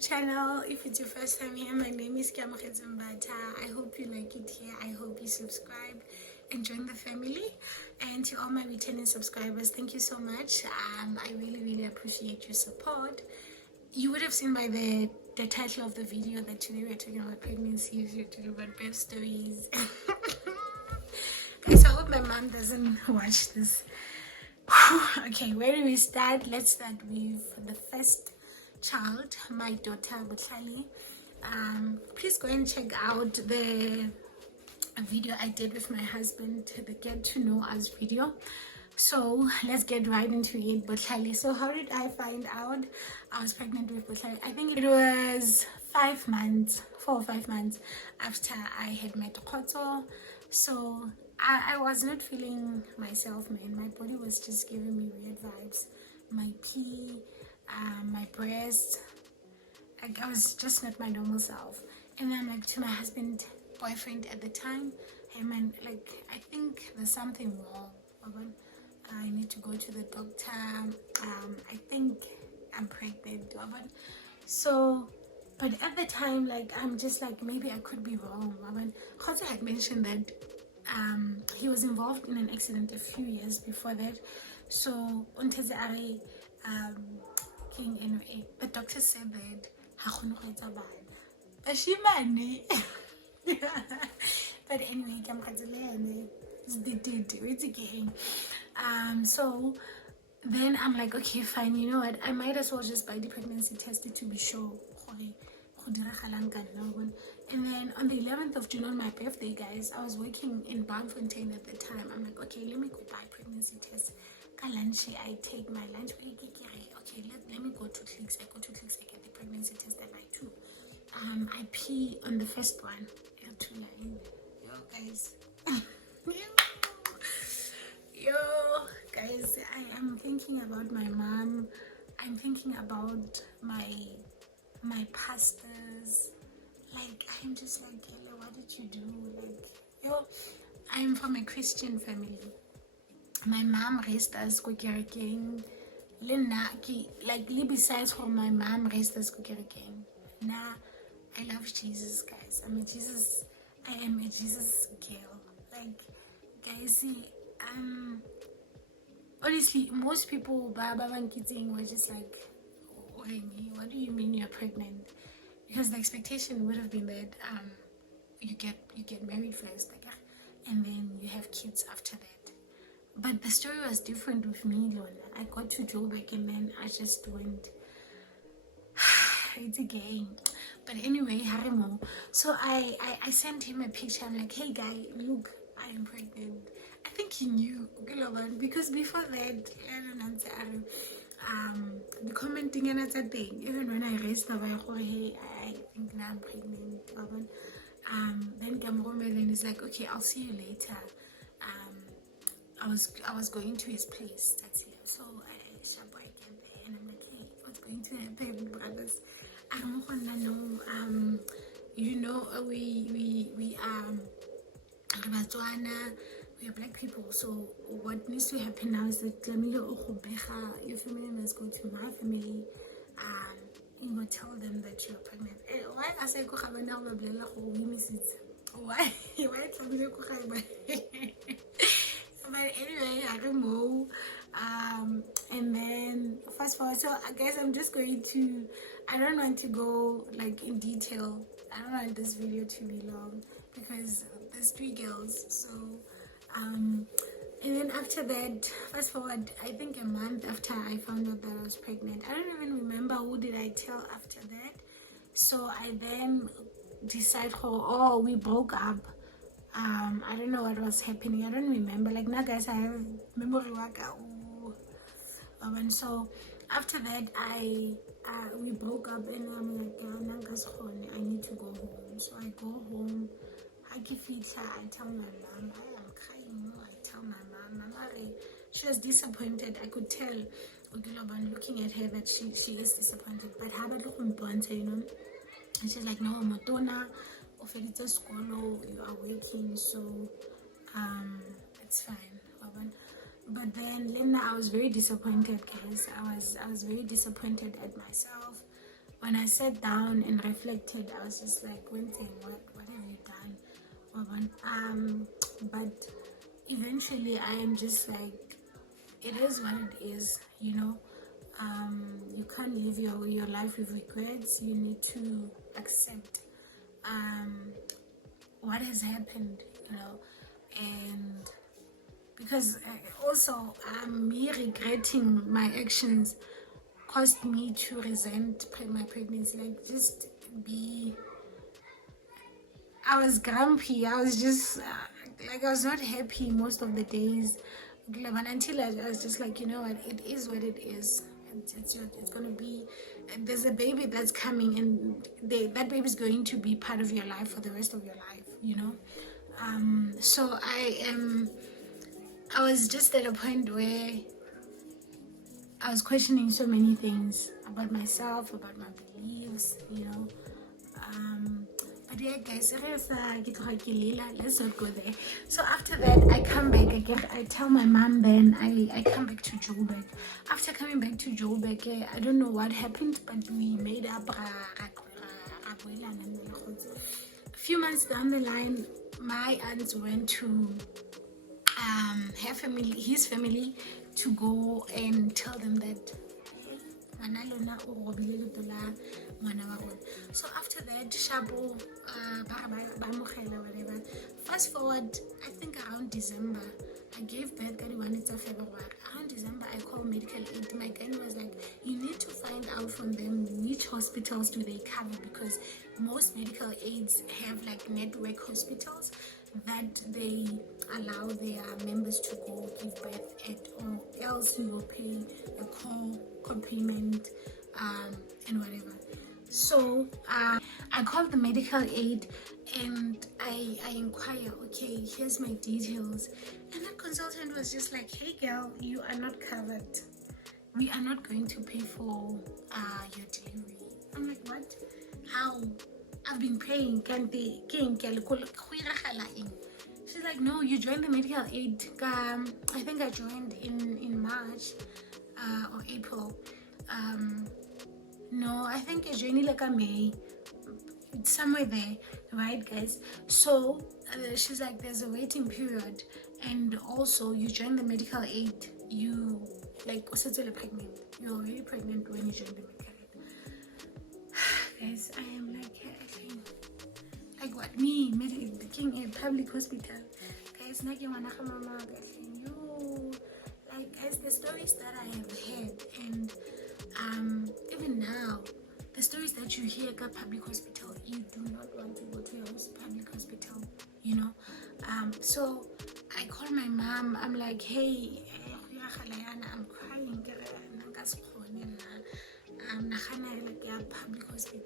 YouTube channel. If it's your first time here, my name is Kiamokhetsembata. I hope you like it here. I hope you subscribe and join the family. And to all my returning subscribers, thank you so much. I really appreciate your support. You would have seen by the title of the video that today we're talking about pregnancies, we're talking about birth stories. Guys, I hope my mom doesn't watch this. Okay, where do we start? Let's start with the first child, my daughter Butlali. Please go and check out the video I did with my husband, the get to know us video. So let's get right into it. Butlali. So how did I find out I was pregnant with Butlali? I think it was 5 months, 4 or 5 months after I had met Khotso. So I was not feeling myself, man. My body was just giving me weird vibes. My pee, my breast, like I was just not my normal self. And I'm like to my husband, boyfriend at the time, hey man, like I think there's something wrong. I need to go to the doctor. I think I'm pregnant. So, but at the time, like I'm just like maybe I could be wrong. Khotso had mentioned that he was involved in an accident a few years before that. So the doctor said that but anyway, so then I'm like, okay, fine, you know what, I might as well just buy the pregnancy test to be sure. And then on the 11th of June, on my birthday, guys, I was working in Bloemfontein at the time. I'm like, okay, let me go buy pregnancy test. I take my lunch break. Okay, let me go to Clicks. I go to Clicks, I get the pregnancy test at by 2. I pee on the first one. Yo, guys. Yo, guys, I am thinking about my mom. I'm thinking about my pastors. Like, I'm just like, Kayla, what did you do? Like, yo, I'm from a Christian family. My mom raised us kukerekeng. Like, besides how my mom raised us kukerekeng. Nah, I love Jesus, guys. I am a Jesus girl. Like, guys, see, honestly, most people were just like, what do you mean you're pregnant? Because the expectation would have been that you get married first, like, and then you have kids after that. But the story was different with me, Lola. I got to Joburg and then I just went. It's a game. But anyway, Harimo. So I sent him a picture. I'm like, hey guy, look, I am pregnant. I think he knew, because before that, the commenting and that's a thing. Even when I raised the hey, I think now I'm pregnant. Then then he's like, okay, I'll see you later. I was going to his place. That's it. So I shop right there, and I'm like, hey, what's going to happen, brothers? I don't want to know. You know, we are black people, so what needs to happen now is that your family must go to my family. You will tell them that you're pregnant. Why I say why but anyway, I don't know. And then fast forward. So guys, I'm just going to, I don't want to go like in detail. I don't want this video to be long because there's 3 girls. So and then after that, fast forward, I think a month after I found out that I was pregnant. I don't even remember who did I tell after that. So I then decided, oh, we broke up. I don't know what was happening. I don't remember. Like now, guys, I have memory work. And so after that, we broke up, and I'm like, I need to go home. So I go home. I tell my mom. I am crying. I tell my mom. She was disappointed. I could tell, looking at her, that she is disappointed. But how about you know? And she's like, no, Matona. It's a school, you are working, so it's fine. But then I was very disappointed, guys. I was very disappointed at myself. when I sat down and reflected, I was just like, one thing, what have you done? But eventually I am just like, it is what it is, you know. You can't live your life with regrets. You need to accept what has happened, you know. And because also me regretting my actions caused me to resent my pregnancy. Like, just be, I was grumpy. I was just like, I was not happy most of the days. But until I was just like, you know what, it is what it is. It's gonna be. There's a baby that's coming, and that baby is going to be part of your life for the rest of your life. You know. So I was just at a point where I was questioning so many things about myself, about my beliefs, you know. But yeah, guys, let's not go there. So after that, I come back again. I tell my mom, then I come back to Joburg. After coming back to Joburg, I don't know what happened, but we made up. A few months down the line, my aunt went to his family, to go and tell them that so after that, Shabo, whatever. Fast forward, I think around December, I gave birth February. Around December, I called medical aid. My guy was like, you need to find out from them which hospitals do they cover, because most medical aids have like network hospitals that they allow their members to go give birth at, or else you will pay a co-payment and whatever. So I called the medical aid and I inquire, okay, here's my details. And the consultant was just like, hey girl, you are not covered. We are not going to pay for your delivery. I'm like, what? How? I've been paying. She's like, no, you joined the medical aid. I think I joined in March or April. No, I think I joined like a May. It's somewhere there, right, guys? So she's like, there's a waiting period, and also you join the medical aid. You like pregnant. You're already pregnant when you join the medical aid. Guys, I am like what, me making a public hospital, guys. Like guys, the stories that I have heard, and even now, the stories that you hear at public hospital, you do not want to go to your public hospital, you know. So I call my mom. I'm like, hey, I'm crying. Public hospital.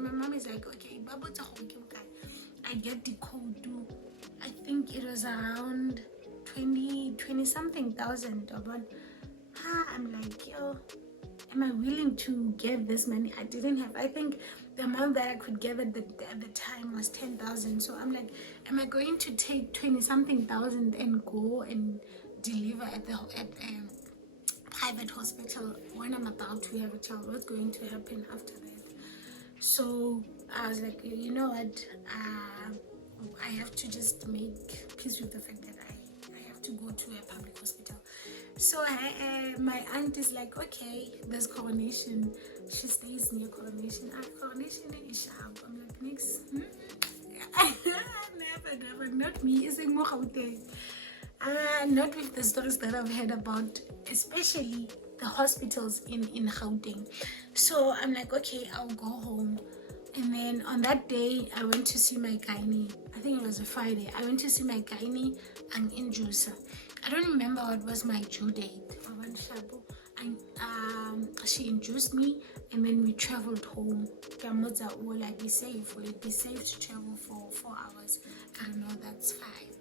My mom is like, okay, I get the code. I think it was around 20 something thousand. But I'm like, yo, am I willing to give this money? I didn't have, I think the amount that I could give at the time was 10,000. So I'm like, am I going to take 20 something thousand and go and deliver at private hospital when I'm about to have a child? What's going to happen after that? So I was like, you know what, I have to just make peace with the fact that I have to go to a public hospital. So my aunt is like, okay, there's Coronation. She stays near Coronation. Coronation is sharp. I'm like, next. Never, not me. It's more out there. Not with the stories that I've heard about, especially the hospitals in Gauteng. So I'm like, okay, I'll go home. And then on that day, I went to see my gynae. I think it was a Friday. I went to see my gynae and inducer. I don't remember what was my due date. And she induced me, and then we traveled home. Will I be safe? Will it be safe to travel for 4 hours? I don't know, that's fine.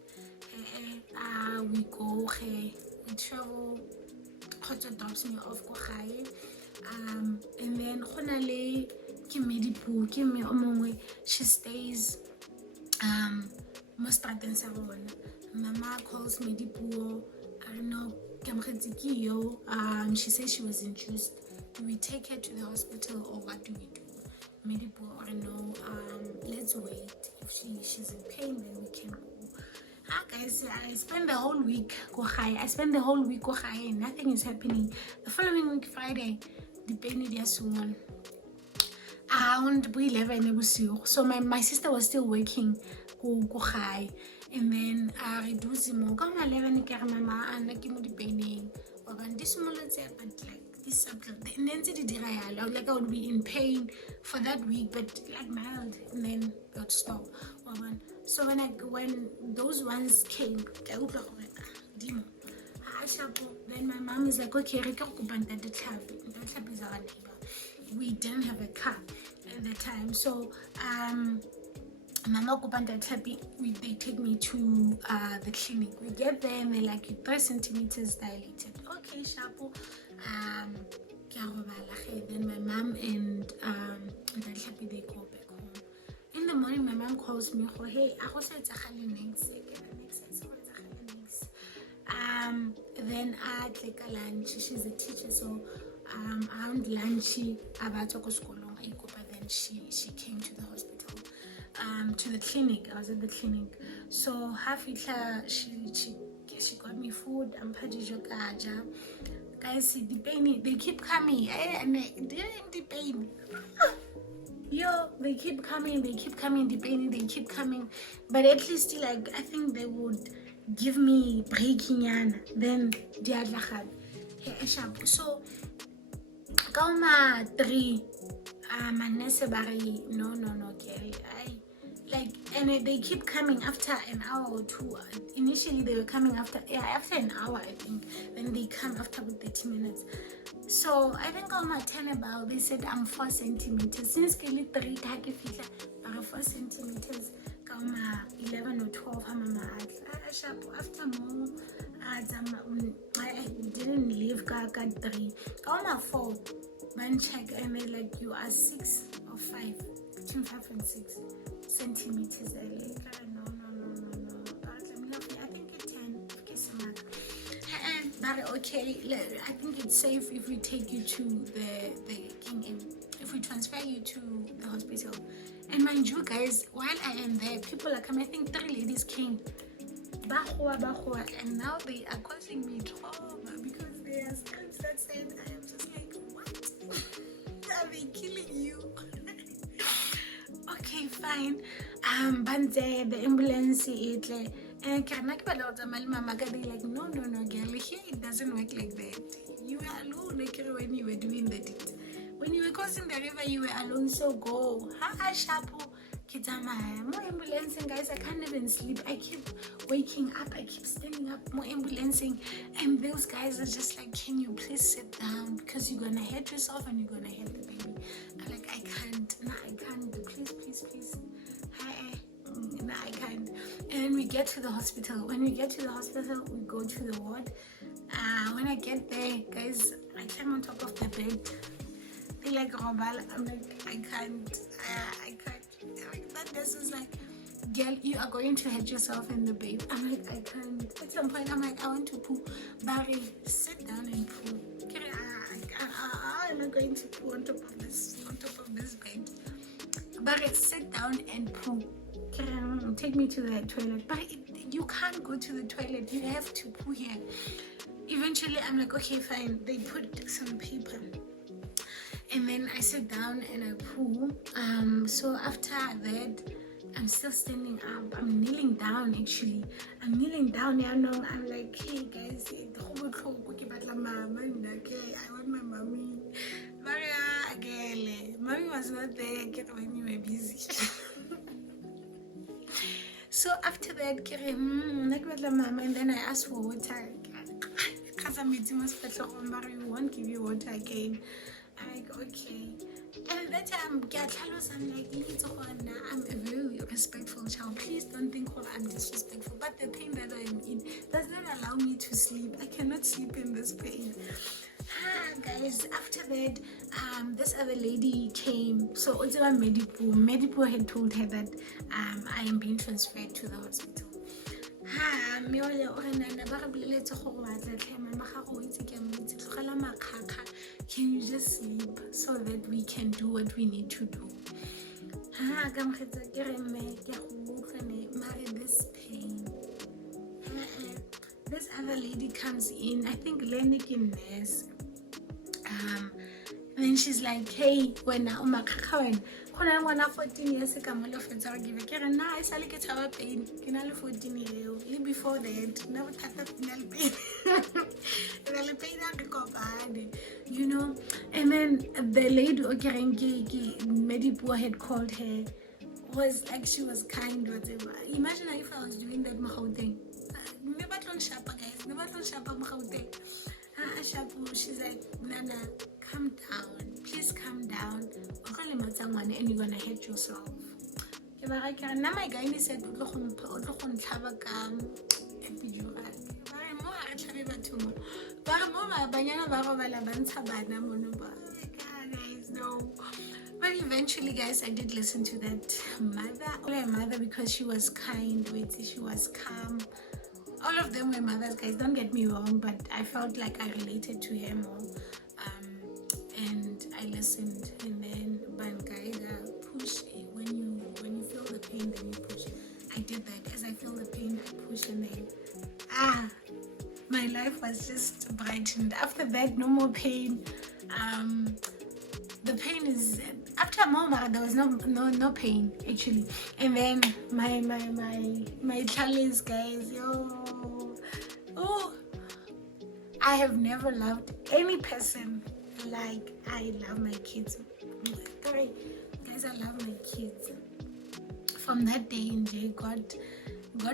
We go, we travel. Hotel drops me off. And then she stays most part in Savon. Mama calls me Dipuo. I don't know. She says she was induced. Do we take her to the hospital or what do we do? Medical or no, let's wait. If she's in pain, then we can go. Guys, I spent the whole week go high. Nothing is happening. The following week, Friday, the pain is soon. Around 11, so my sister was still working. Go high, and then I reduce more. Come 11, mama, and I came with the pain. But this small, but like this subtle. Like I would be in pain for that week, but like mild, and then it would stop. So when those ones came, then my mom is like, okay, we didn't have a car at the time, so Mama they take me to the clinic. We get there and they're like, you're 3 centimeters dilated. Okay, Shapo. Then my mom and they go back home. In the morning, my mom calls me, hey, then I take a lunch. She's a teacher, so around lunch, then she came to the hospital. To the clinic. I was at the clinic. So she got me food. Guys, the pain, they keep coming. And the pain. Yo, they keep coming, the pain, they keep coming. But at least like I think they would give me breaking yan. Then the other had. So Kauma 3 no, Kerry. Like, and they keep coming after an hour or 2. Initially they were coming after an hour, I think. Then they come after 30 minutes. So I think on my 10 about, they said I'm 4 centimeters. Since Kelly 3 but 4 centimeters, 11 or 12, after more, I didn't leave 3. 4, man check, and they like, you are 6 or 5, between 5 and 6 centimeters. No. I think it's 10. But okay, I think it's safe if we take you to the King, if we transfer you to the hospital. And mind you guys, while I am there, people are coming. I think 3 ladies came. And now they are causing me trauma because they are scripts that say, I am just like, what? Are they killing you? Okay, fine. Banze, the ambulance, and mama, they like, no, girl, here it doesn't work like that. You were alone, like when you were doing the deed. When you were crossing the river, you were alone, so go. Shapo, more ambulancing, guys. I can't even sleep. I keep waking up, I keep standing up, more ambulancing. And those guys are just like, can you please sit down? Because you're gonna hurt yourself and you're gonna hurt the baby. I'm like, I can't. No, I can't. Please. No, I can't. And then we get to the hospital. When we get to the hospital, we go to the ward. When I get there, guys, I climb on top of the bed. They like, Robal. I'm like, I can't. Like, that nurse is like, girl, you are going to hurt yourself and the baby. I'm like, I can't. At some point, I'm like, I want to poo. Barry, sit down and poo. I'm not going to poo on top of this bed. Barry, sit down and poo. Take me to the toilet. But you can't go to the toilet. You have to poo here. Eventually, I'm like, okay, fine. They put some paper. And then I sit down and I poo. So after that, I'm still standing up. I'm kneeling down, actually. I'm kneeling down. I'm like, hey, guys. I want my mommy. Maria, girl. Mommy was not there when you were busy. So after that, and then I asked for water. We won't give you water again. I'm like, okay. And that time, I'm like, I'm a very respectful child. Please don't think I'm disrespectful. But the pain that I am in does not allow me to sleep. I cannot sleep in this pain. Guys, after that, this other lady came. So it's about Medipo had told her that I am being transferred to the hospital. ha me ole o re nana ba re boleletse go go batla tlhe mama ga go itse ke mo itse tlogela makgakga, can you just sleep so that we can do what we need to do. Ha ka mgetsa ke re me ke go utlwane mare this pain. This other lady comes in, I think Lenny nurse. And then she's like, hey, when umakaka when kona ngwana 14 years ka mo lo fetsa go give ke re na I sale ke tshaba pain ke na le 14 years le before that na bothata final pain na le pain a re kopane, you know. And then the lady o ke reng ke Medipo had called her was like she was kind whatever. Imagine if I was doing that Gauteng. Never don't shapa guys, never don't shapa Gauteng. She's like, Nana, calm down, please calm down. And you're gonna hurt yourself. Now my guy said, no. But eventually, guys, I did listen to that mother because she was kind, she was calm. All of them were mothers, guys, don't get me wrong, but I felt like I related to her more. And I listened. And then Bangaida push when you feel the pain, then you push. I did that. As I feel the pain, I push, and then my life was just brightened. After that, no more pain. The pain is after a moment there was no pain actually. And then my challenge, guys, I have never loved any person like I love my kids. Sorry guys, I love my kids. From that day in day, God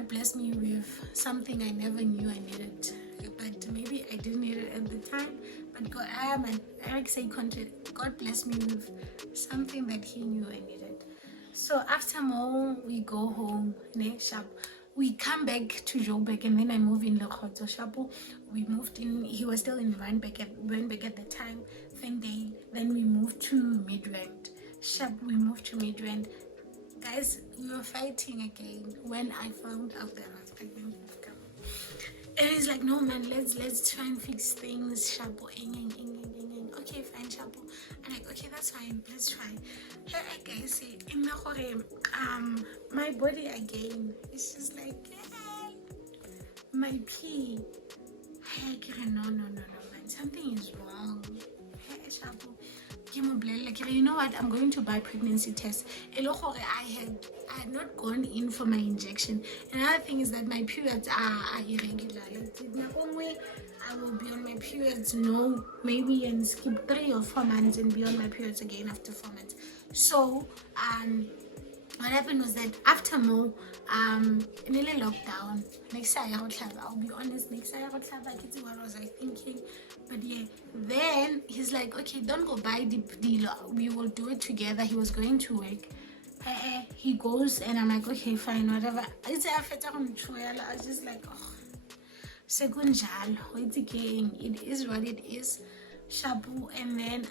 blessed me with something I never knew I needed, but maybe I didn't need it at the time. But God, God blessed me with something that He knew I needed. So after more, we go home. We come back to Joburg, and then I move in Lekgotso Shapo. We moved in. He was still in Randburg at the time. Fendale. Then we moved to Midrand. We moved to Midrand. Guys, we were fighting again when I found out that I was pregnant. And he's like, no man, let's try and fix things. Shapo, okay, fine, Shapo. I'm like, okay, that's fine, let's try. Here I guys say, my body again, it's just like, my pee. No, man, something is wrong. Shapo. You know what, I'm going to buy pregnancy tests. I had not gone in for my injection. Another thing is that my periods are irregular. I will be on my periods maybe and skip 3 or 4 months and be on my periods again after 4 months. So what happened was that after more nearly lockdown, next year I'll be honest, next year what was I thinking? But yeah, then he's like, okay, don't go buy the deal, we will do it together. He was going to work. He goes and I'm like, okay, fine, whatever. I was just like, it is what it is. Shabu. And then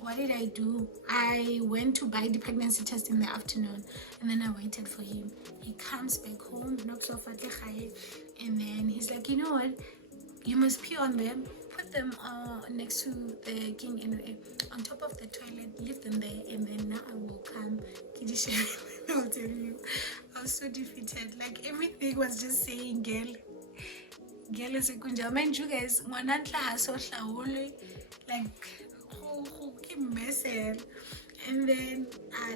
what did I do? I went to buy the pregnancy test in the afternoon, and then I waited for him. He comes back home, knocks off at the high, and then he's like, you know what? You must pee on them, put them next to the king and on top of the toilet, leave them there, and then now I will come. I'll tell you, I was so defeated. Like everything was just saying, girl is a good job. Mind you guys, like and then I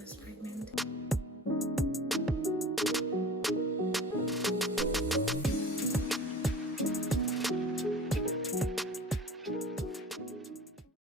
was pregnant.